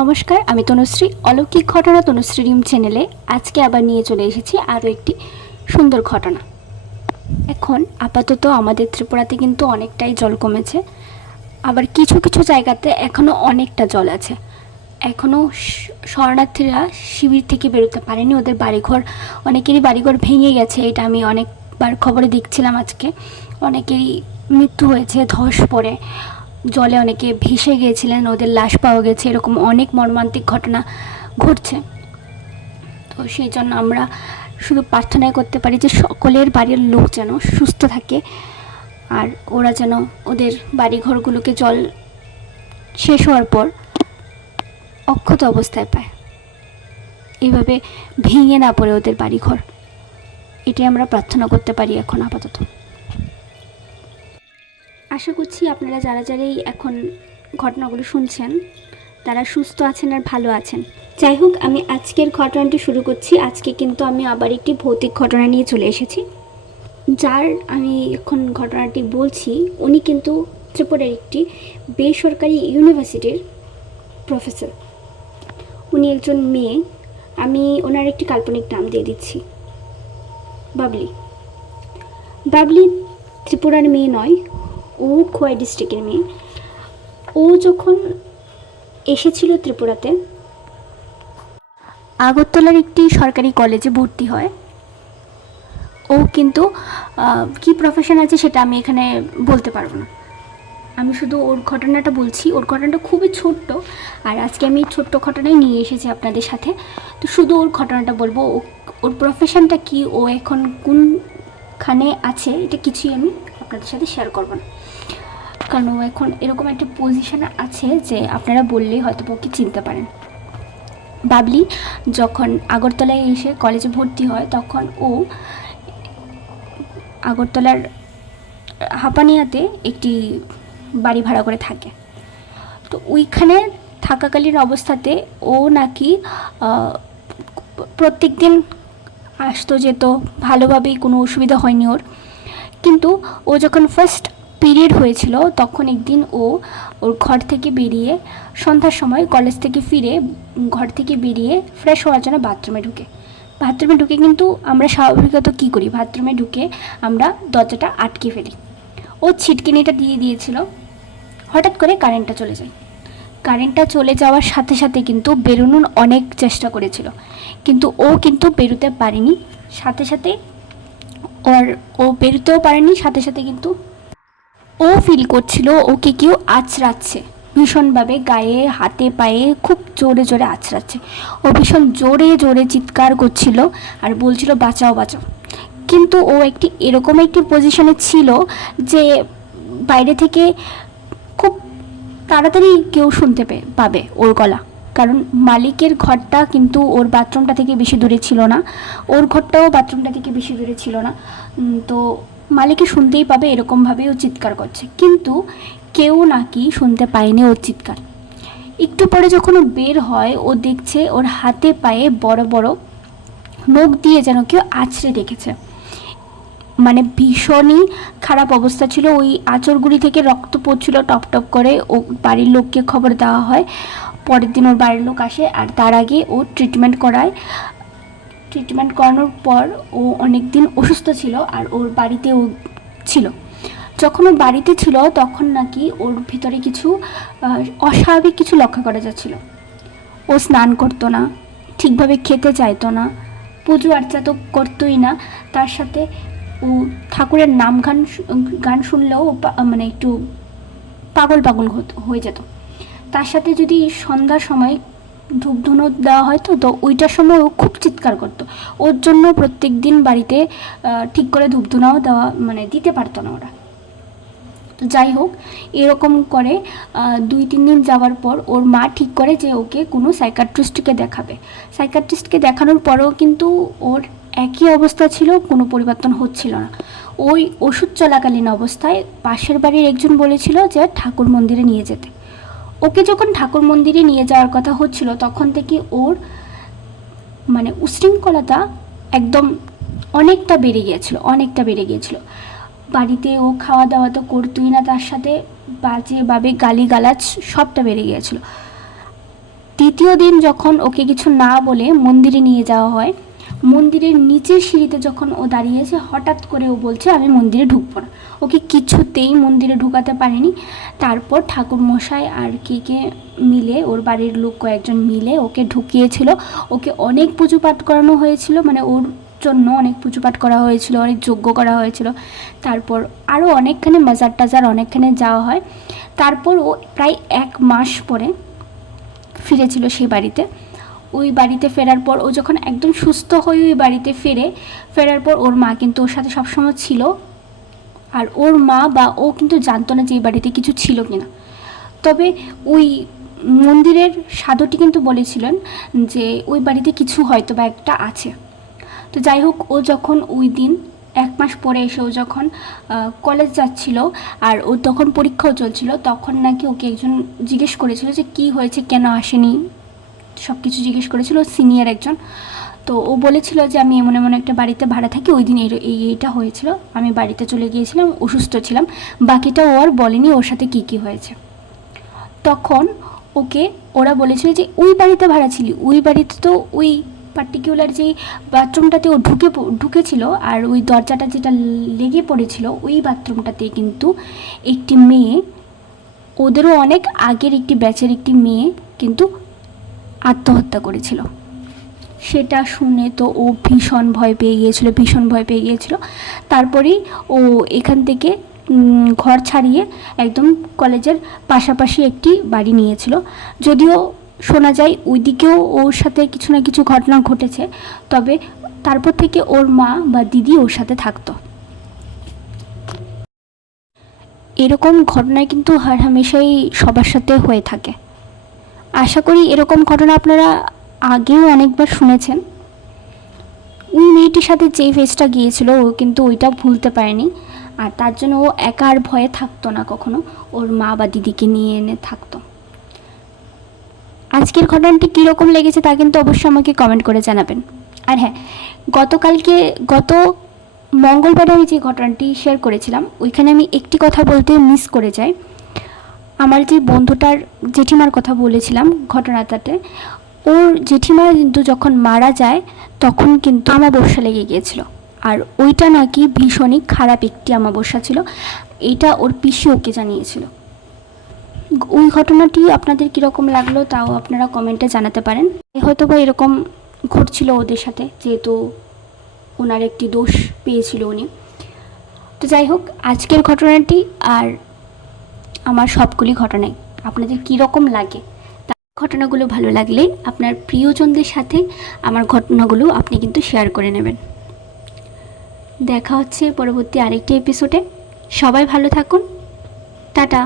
নমস্কার, আমি তনুশ্রী, অলৌকিক ঘটনা তনুশ্রী রিম চ্যানেলে আজকে আবার নিয়ে চলে এসেছি আরও একটি সুন্দর ঘটনা। এখন আপাতত আমাদের ত্রিপুরাতে কিন্তু অনেকটাই জল কমেছে, আবার কিছু কিছু জায়গাতে এখনও অনেকটা জল আছে। এখনও শরণার্থীরা শিবির থেকে বেরোতে পারেনি, ওদের বাড়িঘর, অনেকেরই বাড়িঘর ভেঙে গেছে, এটা আমি অনেকবার খবরে দেখছিলাম আজকে। অনেকেরই মৃত্যু হয়েছে, ধস পড়ে জলে অনেকে ভেসে গিয়েছিলেন, ওদের লাশ পাওয়া গেছে, এরকম অনেক মর্মান্তিক ঘটনা ঘটছে। তো সেই জন্য আমরা শুধু প্রার্থনাই করতে পারি যে সকলের বাড়ির লোক যেন সুস্থ থাকে, আর ওরা যেন ওদের বাড়িঘরগুলোকে জল শেষ হওয়ার পর অক্ষত অবস্থায় পায়। এইভাবে ভেঙে না পড়ে ওদের বাড়িঘর। এটাই আমরা প্রার্থনা করতে পারি এখন আপাতত। আশা করছি আপনারা যারা যারাই এখন ঘটনাগুলো শুনছেন, তারা সুস্থ আছেন আর ভালো আছেন। যাই হোক, আমি আজকের ঘটনাটি শুরু করছি। আজকে কিন্তু আমি আবার একটি ভৌতিক ঘটনা নিয়ে চলে এসেছি। যার আমি এখন ঘটনাটি বলছি, উনি কিন্তু ত্রিপুরার একটি বেসরকারি ইউনিভার্সিটির প্রফেসর। উনি একজন মেয়ে। আমি ওনার একটি কাল্পনিক নাম দিয়ে দিচ্ছি। বাবলি। বাবলি ত্রিপুরার মেয়ে নয় ও খোয়াই ডিস্ট্রিক্টের মেয়ে। ও যখন এসেছিল ত্রিপুরাতে, আগরতলার একটি সরকারি কলেজে ভর্তি হয়। ও কিন্তু কি প্রফেশন আছে সেটা আমি এখানে বলতে পারব না। আমি শুধু ওর ঘটনাটা বলছি। ওর ঘটনাটা খুবই ছোট্ট। আর আজকে আমি ছোট্ট ঘটনাই নিয়ে এসেছি আপনাদের সাথে। তো শুধু ওর ঘটনাটা বলব ওর প্রফেশনটা কি? ও এখন কোনখানে আছে? এটা কিছুই আমি আপনাদের সাথে শেয়ার করব না। কারণ এখন এরকম একটা পজিশনে আছে যে আপনারা বললেই হয়তো ওকে চিনতে পারেন। বাবলি যখন আগরতলায় এসে কলেজে ভর্তি হয়, তখন ও আগরতলার হাপানিয়াতে একটি বাড়ি ভাড়া করে থাকে। তো ওইখানে থাকাকালীন অবস্থাতে ও নাকি প্রত্যেক দিন আসতো, যেত, ভালোভাবেই কোনো অসুবিধা হয়নি ওর। কিন্তু ও যখন ফার্স্ট পিরিয়ড হয়েছিল, তখন একদিন ও ওর ঘর থেকে বেরিয়ে সন্ধ্যার সময় কলেজ থেকে ফিরে ঘর থেকে বেরিয়ে ফ্রেশ হওয়ার জন্য বাথরুমে ঢুকে। বাথরুমে ঢুকে কিন্তু আমরা স্বাভাবিকত কী করি? বাথরুমে ঢুকে আমরা দরজাটা আটকে ফেলি। ও ছিটকিনিটা দিয়ে দিয়েছিল। হঠাৎ করে কারেন্টটা চলে যায়। কারেন্টটা চলে যাওয়ার সাথে সাথে কিন্তু বেরোনোর অনেক চেষ্টা করেছিল। কিন্তু ও কিন্তু বেরোতে পারেনি। সাথে সাথে ওর, ও বেরোতেও পারেনি, সাথে সাথে কিন্তু ও ফিল করছিল, ওকে কেউ আছড়াচ্ছে। ভীষণভাবে গায়ে, হাতে, পায়ে খুব জোরে জোরে আছড়াচ্ছে। ও ভীষণ জোরে জোরে চিৎকার করছিল আর বলছিল, বাঁচাও বাঁচাও। কিন্তু ও একটি এরকম একটি পজিশনে ছিল যে বাইরে থেকে খুব তাড়াতাড়ি কেউ শুনতে পাবে ওর গলা। কারণ মালিকের ঘরটা কিন্তু ওর বাথরুমটা থেকে বেশি দূরে ছিল না। ওর ঘরটাও বাথরুমটা থেকে বেশি দূরে ছিল না। তো মালিকে শুনতেই পাবে, এরকমভাবেই ও চিৎকার করছে। কিন্তু কেউ নাকি শুনতে পায়নি ওর চিৎকার। একটু পরে যখন ও বের হয়, ও দেখছে ওর হাতে পায়ে বড় বড় নখ দিয়ে যেন কেউ আছড়ে রেখেছে। মানে ভীষণই খারাপ অবস্থা ছিল। ওই আঁচড়গুলি থেকে রক্ত পড়ছিল টপ টপ করে। ও বাড়ির লোককে খবর দেওয়া হয়। পরের দিন ওর বাড়ির লোক আসে আর তার আগে ও ট্রিটমেন্ট করায়। ট্রিটমেন্ট করানোর পর ও অনেক দিন অসুস্থ ছিল আর ওর বাড়িতে ও ছিল। যখন ও বাড়িতে ছিল, তখন নাকি ওর ভিতরে কিছু অস্বাভাবিক কিছু লক্ষ্য করা যাচ্ছিল। ও স্নান করতো না, ঠিকভাবে খেতে চাইতো না, পুজো আর্চা তো করতোই না। তার সাথে ও ঠাকুরের নাম গান গান শুনলেও মানে একটু পাগল পাগল হয়ে যেত। তার সাথে যদি সন্ধ্যার সময় ধূপ ধুনো দেওয়া হয় তো তো ওইটার সময় ও খুব চিৎকার করতো। ওর জন্য প্রত্যেক দিন বাড়িতে ঠিক করে ধূপ ধুনাও দেওয়া মানে দিতে পারতো না ওরা। তো যাই হোক, এরকম করে দুই তিন দিন যাওয়ার পর ওর মা ঠিক করে যে ওকে কোনো সাইকাট্রিস্টকে দেখাবে। সাইকাট্রিস্টকে দেখানোর পরেও কিন্তু ওর একই অবস্থা ছিল, কোনো পরিবর্তন হচ্ছিল না। ওই ওষুধ চলাকালীন অবস্থায় পাশের বাড়ির একজন বলেছিল যে ঠাকুর মন্দিরে নিয়ে যেতে। ওকে যখন ঠাকুর মন্দিরে নিয়ে যাওয়ার কথা হচ্ছিল, তখন থেকে ওর মানে উশৃঙ্খলতা একদম অনেকটা বেড়ে গিয়েছিল, অনেকটা বেড়ে গিয়েছিল। বাড়িতে ও খাওয়া দাওয়া তো করতোই না, তার সাথে বাজে ভাবে গালিগালাজ সবটা বেড়ে গিয়েছিল। তিন দ্বিতীয় দিন যখন ওকে কিছু না বলে মন্দিরে নিয়ে যাওয়া হয় মন্দিরের নিচের সিঁড়িতে যখন ও দাঁড়িয়েছে, হঠাৎ করে ও বলছে, আমি মন্দিরে ঢুকবো না। ওকে কিছুতেই মন্দিরে ঢুকাতে পারেনি। তারপর ঠাকুর মশাই আর কে কে মিলে, ওর বাড়ির লোক কয়েকজন মিলে ওকে ঢুকিয়েছিল। ওকে অনেক পুজো পাঠ করানো হয়েছিল মানে ওর জন্য অনেক পুজো পাঠ করা হয়েছিল, অনেক যজ্ঞ করা হয়েছিল। তারপর আরও অনেকখানে মাজার টাজার, অনেকখানে যাওয়া হয়। তারপর ও প্রায় এক মাস পরে ফিরেছিল সেই বাড়িতে। ওই বাড়িতে ফেরার পর ও যখন একদম সুস্থ হয়ে ওই বাড়িতে ফেরে, ফেরার পর ওর মা কিন্তু ওর সাথে সবসময় ছিল। আর ওর মা বা ও কিন্তু জানতো না যে এই বাড়িতে কিছু ছিল কিনা। তবে ওই মন্দিরের সাধুটি কিন্তু বলেছিলেন যে ওই বাড়িতে কিছু হয়তো বা একটা আছে। তো যাই হোক, ও যখন ওই দিন এক মাস পরে এসে ও যখন কলেজ যাচ্ছিল আর ও তখন পরীক্ষাও চলছিল, তখন নাকি ওকে একজন জিজ্ঞেস করেছিল যে কি হয়েছে, কেন আসেনি? সব কিছু জিজ্ঞেস করেছিল সিনিয়র একজন। তো ও বলেছিল যে আমি এমন এমন একটা বাড়িতে ভাড়া থাকি, ওই দিন এই এই, এইটা হয়েছিল। আমি বাড়িতে চলে গিয়েছিলাম, অসুস্থ ছিলাম। বাকিটা ও আর বলেনি ওর সাথে কী কী হয়েছে। তখন ওকে ওরা বলেছিল যে, ওই বাড়িতে ভাড়া ছিলি, ওই বাড়িতে তো ওই পার্টিকুলার যেই বাথরুমটাতে ও ঢুকে ঢুকেছিল আর ওই দরজাটা যেটা লেগে পড়েছিল, ওই বাথরুমটাতে কিন্তু একটি মেয়ে, ওদেরও অনেক আগের একটি ব্যাচের একটি মেয়ে কিন্তু আত্মহত্যা করেছিল। সেটা শুনে তো ও ভীষণ ভয় পেয়ে গিয়েছিল, ভীষণ ভয় পেয়ে গিয়েছিল। তারপরেই ও এখান থেকে ঘর ছাড়িয়ে একদম কলেজের পাশাপাশি একটি বাড়ি নিয়েছিল। যদিও শোনা যায় ওইদিকেও ওর সাথে কিছু না কিছু ঘটনা ঘটেছে, তবে তারপর থেকে ওর মা বা দিদি ওর সাথে থাকতো। এরকম ঘটনা কিন্তু হার হামেশাই সবার সাথে হয়ে থাকে। আশা করি এরকম ঘটনা আপনারা আগেও অনেকবার শুনেছেন। ওই মেয়েটির সাথে যে ফেসটা গিয়েছিল, ও কিন্তু ওইটা ভুলতে পারেনি। আর তার জন্য ও একা আর ভয়ে থাকতো না কখনো। ওর মা বা দিদিকে নিয়ে এনে থাকতো। আজকের ঘটনাটি কীরকম লেগেছে তা কিন্তু অবশ্যই আমাকে কমেন্ট করে জানাবেন। আর হ্যাঁ গতকালকে গত মঙ্গলবারে আমি যে ঘটনাটি শেয়ার করেছিলাম, ওইখানে আমি একটি কথা বলতে মিস করে যাই। আমার যে বন্ধুটার জেঠিমার কথা বলেছিলাম ঘটনাটাতে, ওর জেঠিমা কিন্তু যখন মারা যায়, তখন কিন্তু আমাবস্যা লেগে গিয়েছিল। আর ওইটা নাকি ভীষণই খারাপ একটি আমাবস্যা ছিল। এটা ওর পিসি ওকে জানিয়েছিল। ওই ঘটনাটি আপনাদের কীরকম লাগল তাও আপনারা কমেন্টে জানাতে পারেন। হয়তো বা এরকম ঘটছিল ওদের সাথে, যেহেতু ওনার একটি দোষ পেয়েছিল উনি। তো যাই হোক, আজকের ঘটনাটি আর আমার সবগুলি ঘটনাই। আপনাদের কীরকম লাগে? তার ঘটনাগুলো ভালো লাগলে আপনার প্রিয়জনদের সাথে আমার ঘটনাগুলো আপনি কিন্তু শেয়ার করে নেবেন। দেখা হচ্ছে পরবর্তী আরেকটি এপিসোডে সবাই ভালো থাকুন। টাটা।